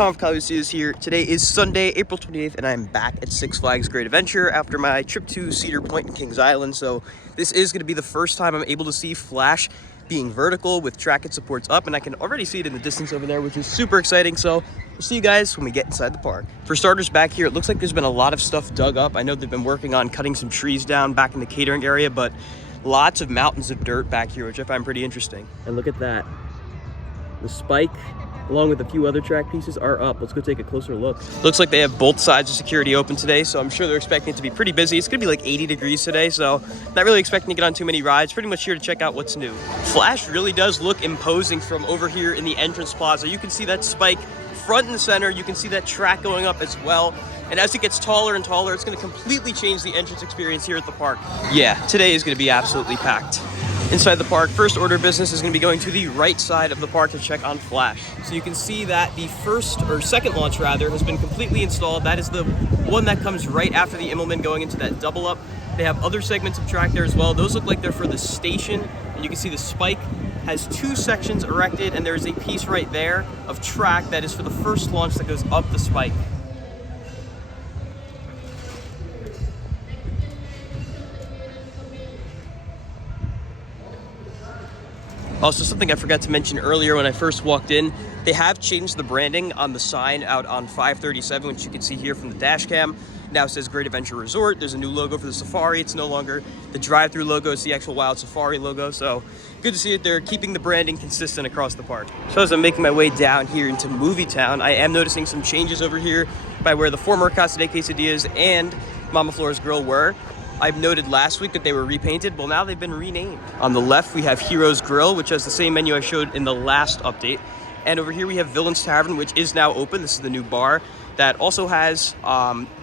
Conf Cowboys is here. Today is Sunday, April 28th, and I'm back at Six Flags Great Adventure after my trip to Cedar Point and Kings Island. So this is going to be the first time I'm able to see Flash being vertical with track and supports up, and I can already see it in the distance over there, which is super exciting. So we'll see you guys when we get inside the park. For starters, back here, it looks like there's been a lot of stuff dug up. I know they've been working on cutting some trees down back in the catering area, but lots of mountains of dirt back here, which I find pretty interesting. And look at that. The spike, along with a few other track pieces, are up. Let's go take a closer look. Looks like they have both sides of security open today, so I'm sure they're expecting it to be pretty busy. It's gonna be like 80 degrees today, so not really expecting to get on too many rides. Pretty much here to check out what's new. Flash really does look imposing from over here in the entrance plaza. You can see that spike front and center. You can see that track going up as well. And as it gets taller and taller, it's gonna completely change the entrance experience here at the park. Yeah, today is gonna be absolutely packed. Inside the park, first order of business is going to be going to the right side of the park to check on Flash. So you can see that the second launch has been completely installed. That is the one that comes right after the Immelman going into that double up. They have other segments of track there as well. Those look like they're for the station, and you can see the spike has two sections erected, and there's a piece right there of track that is for the first launch that goes up the spike. Also, something I forgot to mention earlier when I first walked in, they have changed the branding on the sign out on 537, which you can see here from the dash cam. Now it says Great Adventure Resort. There's a new logo for the Safari. It's no longer the drive-through logo, it's the actual Wild Safari logo. So good to see that they're keeping the branding consistent across the park. So as I'm making my way down here into Movie Town, I am noticing some changes over here by where the former Casa de Quesadillas and Mama Flora's Grill were. I've noted last week that they were repainted. Well, now they've been renamed. On the left, we have Hero's Grill, which has the same menu I showed in the last update. And over here, we have Villain's Tavern, which is now open. This is the new bar that also has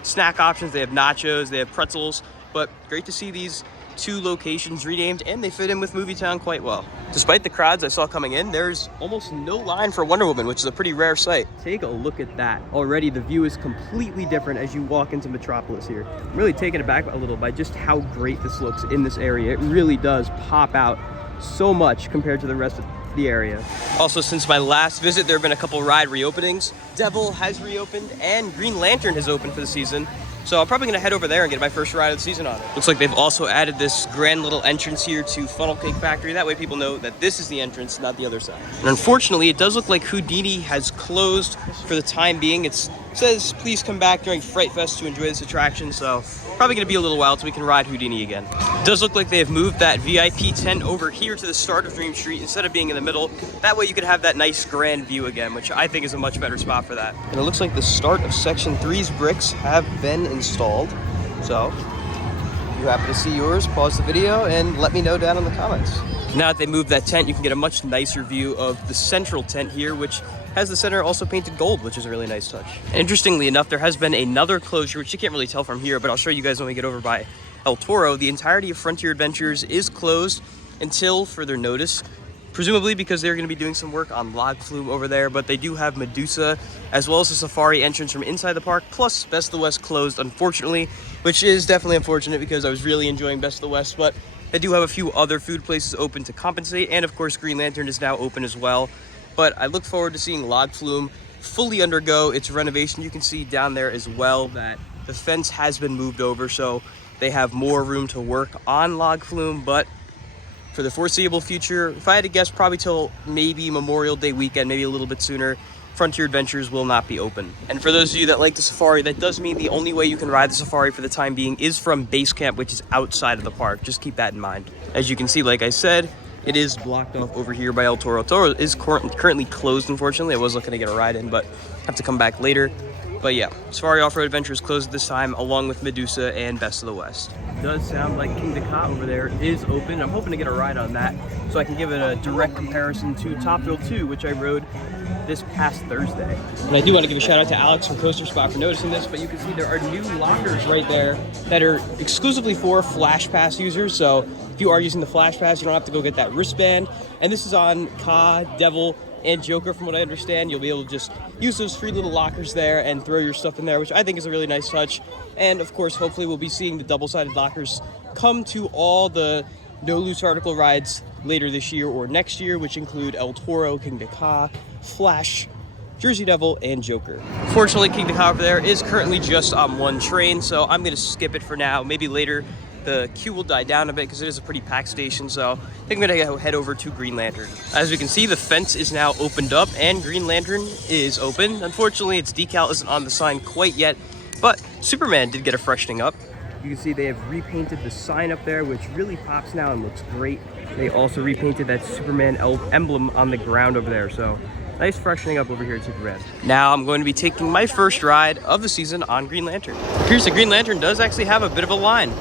snack options. They have nachos, they have pretzels, but great to see these two locations renamed, and they fit in with Movie Town quite well. Despite the crowds I saw coming in, there's almost no line for Wonder Woman, which is a pretty rare sight. Take a look at that. Already the view is completely different as you walk into Metropolis here. I'm really taken aback a little by just how great this looks in this area. It really does pop out so much compared to the rest of the area. Also, since my last visit, there have been a couple ride reopenings. Devil has reopened and Green Lantern has opened for the season. So I'm probably gonna head over there and get my first ride of the season on it. Looks like they've also added this grand little entrance here to Funnel Cake Factory. That way people know that this is the entrance, not the other side. And unfortunately, it does look like Houdini has closed for the time being. It says, please come back during Fright Fest to enjoy this attraction. So probably gonna be a little while till we can ride Houdini again. It does look like they have moved that VIP tent over here to the start of Dream Street instead of being in the middle. That way you could have that nice grand view again, which I think is a much better spot for that. And it looks like the start of Section 3's bricks have been installed. So if you happen to see yours, pause the video and let me know down in the comments. Now that they moved that tent, you can get a much nicer view of the central tent here, which has the center also painted gold, which is a really nice touch. And interestingly enough, there has been another closure, which you can't really tell from here, but I'll show you guys when we get over by El Toro. The entirety of Frontier Adventures is closed until further notice, presumably because they're going to be doing some work on Log Flume over there, but they do have Medusa as well as the Safari entrance from inside the park, plus Best of the West closed, unfortunately, which is definitely unfortunate because I was really enjoying Best of the West, but they do have a few other food places open to compensate, and of course Green Lantern is now open as well. But I look forward to seeing Log Flume fully undergo its renovation. You can see down there as well that the fence has been moved over, so they have more room to work on Log Flume, but for the foreseeable future, if I had to guess, probably till maybe Memorial Day weekend, maybe a little bit sooner, Frontier Adventures will not be open. And for those of you that like the Safari, that does mean the only way you can ride the Safari for the time being is from base camp, which is outside of the park. Just keep that in mind. As you can see, like I said, it is blocked off over here by El Toro. El Toro is currently closed, unfortunately. I was looking to get a ride in, but have to come back later. But yeah, Safari Off-Road Adventure is closed this time, along with Medusa and Best of the West. It does sound like King Ka over there is open. I'm hoping to get a ride on that so I can give it a direct comparison to Top Thrill 2, which I rode this past Thursday. And I do want to give a shout out to Alex from Coaster Spot for noticing this, but you can see there are new lockers right there that are exclusively for Flash Pass users. So if you are using the Flash Pass, you don't have to go get that wristband. And this is on Ka, Devil, and Joker, from what I understand. You'll be able to just use those free little lockers there and throw your stuff in there, which I think is a really nice touch. And of course, hopefully we'll be seeing the double-sided lockers come to all the No Loose Article rides later this year or next year, which include El Toro, King Ka, Flash, Jersey Devil, and Joker. Fortunately, King Kong over there is currently just on one train, so I'm gonna skip it for now. Maybe later the queue will die down a bit because it is a pretty packed station, so I think I'm gonna head over to Green Lantern. As we can see, the fence is now opened up and Green Lantern is open. Unfortunately, its decal isn't on the sign quite yet, but Superman did get a freshening up. You can see they have repainted the sign up there, which really pops now and looks great. They also repainted that Superman emblem on the ground over there, so nice freshening up over here at Superman. Now I'm going to be taking my first ride of the season on Green Lantern. It appears the Green Lantern does actually have a bit of a line.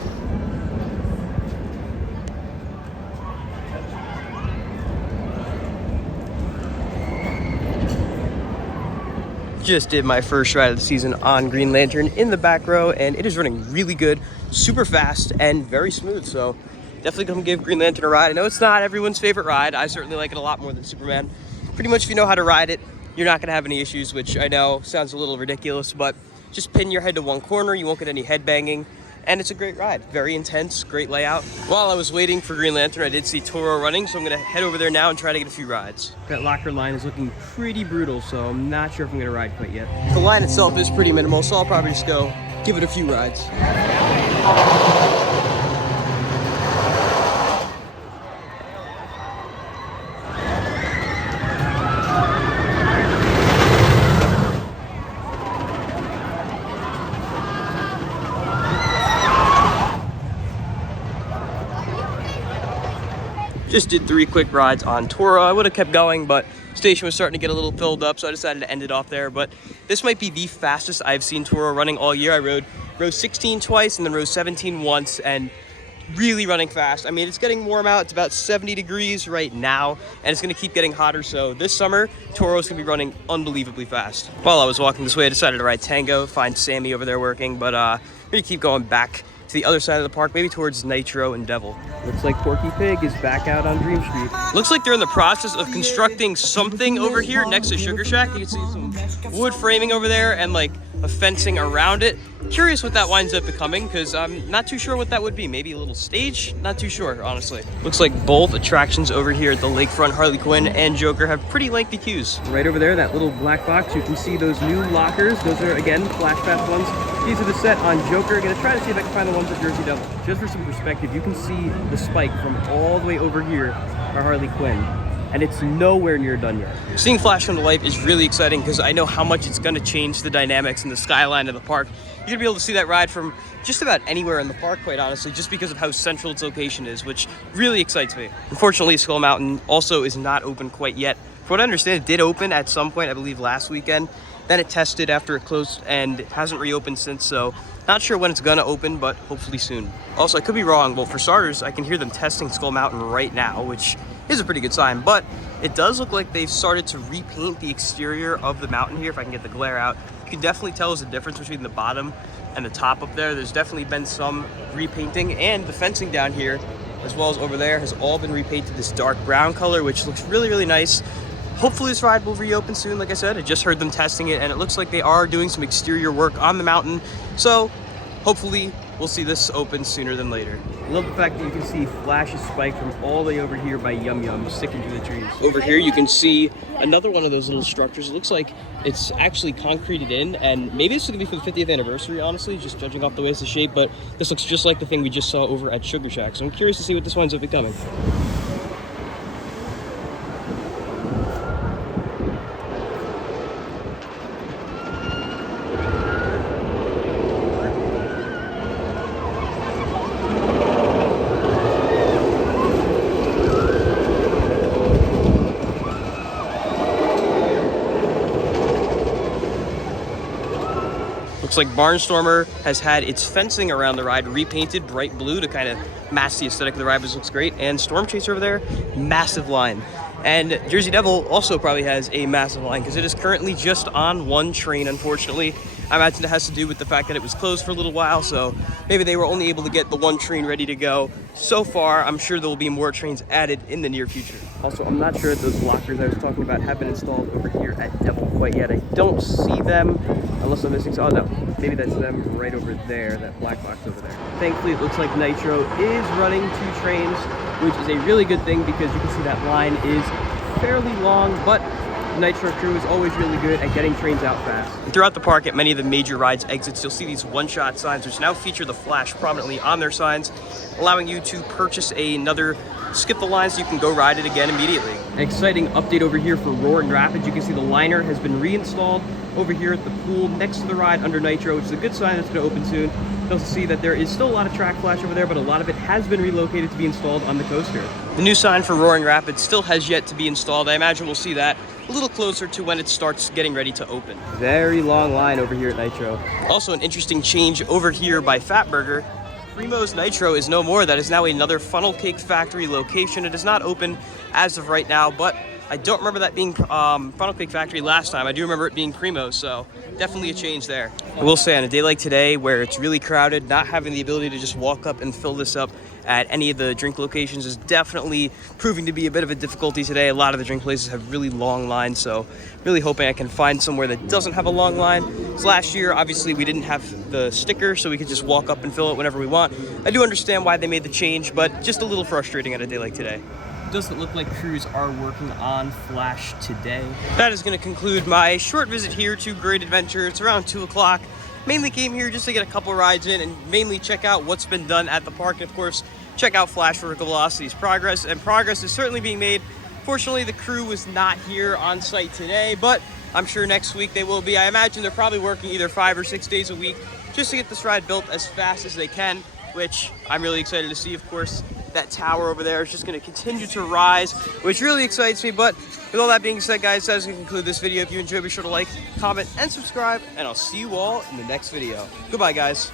Just did my first ride of the season on Green Lantern in the back row, and it is running really good, super fast, and very smooth. So definitely come give Green Lantern a ride. I know it's not everyone's favorite ride. I certainly like it a lot more than Superman. Pretty much if you know how to ride it, you're not gonna have any issues, which I know sounds a little ridiculous, but just pin your head to one corner, you won't get any head banging, and it's a great ride. Very intense, great layout. While I was waiting for Green Lantern, I did see Toro running, so I'm gonna head over there now and try to get a few rides. That locker line is looking pretty brutal, so I'm not sure if I'm gonna ride quite yet. The line itself is pretty minimal, so I'll probably just go give it a few rides. Just did 3 quick rides on Toro. I would have kept going, but station was starting to get a little filled up, so I decided to end it off there. But this might be the fastest I've seen Toro running all year. I rode row 16 twice and then row 17 once, and really running fast. I mean, it's getting warm out. It's about 70 degrees right now, and it's gonna keep getting hotter. So this summer, Toro's gonna be running unbelievably fast. While I was walking this way, I decided to ride Tango, find Sammy over there working, but I'm gonna keep going back to the other side of the park, maybe towards Nitro and Devil. Looks like Porky Pig is back out on Dream Street. Looks like they're in the process of constructing something over here next to Sugar Shack. You can see some wood framing over there and like a fencing around it. Curious what that winds up becoming, because I'm not too sure what that would be. Maybe a little stage? Not too sure, honestly. Looks like both attractions over here at the lakefront, Harley Quinn and Joker, have pretty lengthy queues. Right over there, that little black box, you can see those new lockers. Those are, again, Flash Pass ones. These are the set on Joker. Gonna try to see if I can find the ones at Jersey Devil. Just for some perspective, you can see the spike from all the way over here for Harley Quinn, and it's nowhere near done yet. Seeing Flash come to life is really exciting because I know how much it's gonna change the dynamics and the skyline of the park. You're gonna be able to see that ride from just about anywhere in the park, quite honestly, just because of how central its location is, which really excites me. Unfortunately, Skull Mountain also is not open quite yet. From what I understand, it did open at some point, I believe last weekend. Then it tested after it closed, and it hasn't reopened since, so not sure when it's gonna open, but hopefully soon. Also, I could be wrong. Well, for starters, I can hear them testing Skull Mountain right now, which is a pretty good sign, but it does look like they've started to repaint the exterior of the mountain here. If I can get the glare out, you can definitely tell there's a difference between the bottom and the top up there. There's definitely been some repainting, and the fencing down here, as well as over there, has all been repainted this dark brown color, which looks really, really nice. Hopefully this ride will reopen soon. Like I said, I just heard them testing it, and it looks like they are doing some exterior work on the mountain. So hopefully we'll see this open sooner than later. I love the fact that you can see Flash's spike from all the way over here by Yum Yum sticking to the trees. Over here you can see another one of those little structures. It looks like it's actually concreted in, and maybe this is gonna be for the 50th anniversary, honestly, just judging off the way it's the shape, but this looks just like the thing we just saw over at Sugar Shack. So I'm curious to see what this winds up becoming. Looks like Barnstormer has had its fencing around the ride repainted bright blue to kind of match the aesthetic of the ride, which looks great. And Storm Chaser over there, massive line. And Jersey Devil also probably has a massive line because it is currently just on one train, unfortunately. I imagine it has to do with the fact that it was closed for a little while, so maybe they were only able to get the one train ready to go. So far, I'm sure there will be more trains added in the near future. Also, I'm not sure if those blockers I was talking about have been installed over here at Devil quite yet. I don't see them, unless I'm missing. Oh no, maybe that's them right over there, that black box over there. Thankfully, it looks like Nitro is running 2 trains, which is a really good thing because you can see that line is fairly long, but The Nitro crew is always really good at getting trains out fast. And throughout the park, at many of the major rides exits, you'll see these one-shot signs, which now feature the flash prominently on their signs, allowing you to purchase another skip the line so you can go ride it again immediately. An exciting update over here for Roaring Rapids. You can see the liner has been reinstalled over here at the pool next to the ride under Nitro, which is a good sign that's going to open soon. You also see that there is still a lot of track flash over there, but a lot of it has been relocated to be installed on the coaster. The new sign for Roaring Rapids still has yet to be installed. I imagine we'll see that a little closer to when it starts getting ready to open. Very long line over here at Nitro. Also an interesting change over here by Fatburger. Primo's Nitro is no more. That is now another funnel cake factory location. It is not open as of right now, but I don't remember that being funnel cake factory last time. I do remember it being Primo's, so definitely a change there. I will say on a day like today where it's really crowded, not having the ability to just walk up and fill this up at any of the drink locations is definitely proving to be a bit of a difficulty today. A lot of the drink places have really long lines, so really hoping I can find somewhere that doesn't have a long line. Because last year, obviously, we didn't have the sticker, so we could just walk up and fill it whenever we want. I do understand why they made the change, but just a little frustrating on a day like today. Doesn't look like crews are working on Flash today. That is going to conclude my short visit here to Great Adventure. It's around 2 o'clock. Mainly came here just to get a couple rides in and mainly check out what's been done at the park. And of course, check out Flash Vertical Velocity's progress. And progress is certainly being made. Fortunately, the crew was not here on site today, but I'm sure next week they will be. I imagine they're probably working either 5 or 6 days a week just to get this ride built as fast as they can, which I'm really excited to see. Of course, that tower over there is just going to continue to rise, which really excites me. But with all that being said, guys, that is going to conclude this video. If you enjoyed, be sure to like, comment, and subscribe, and I'll see you all in the next video. Goodbye, guys.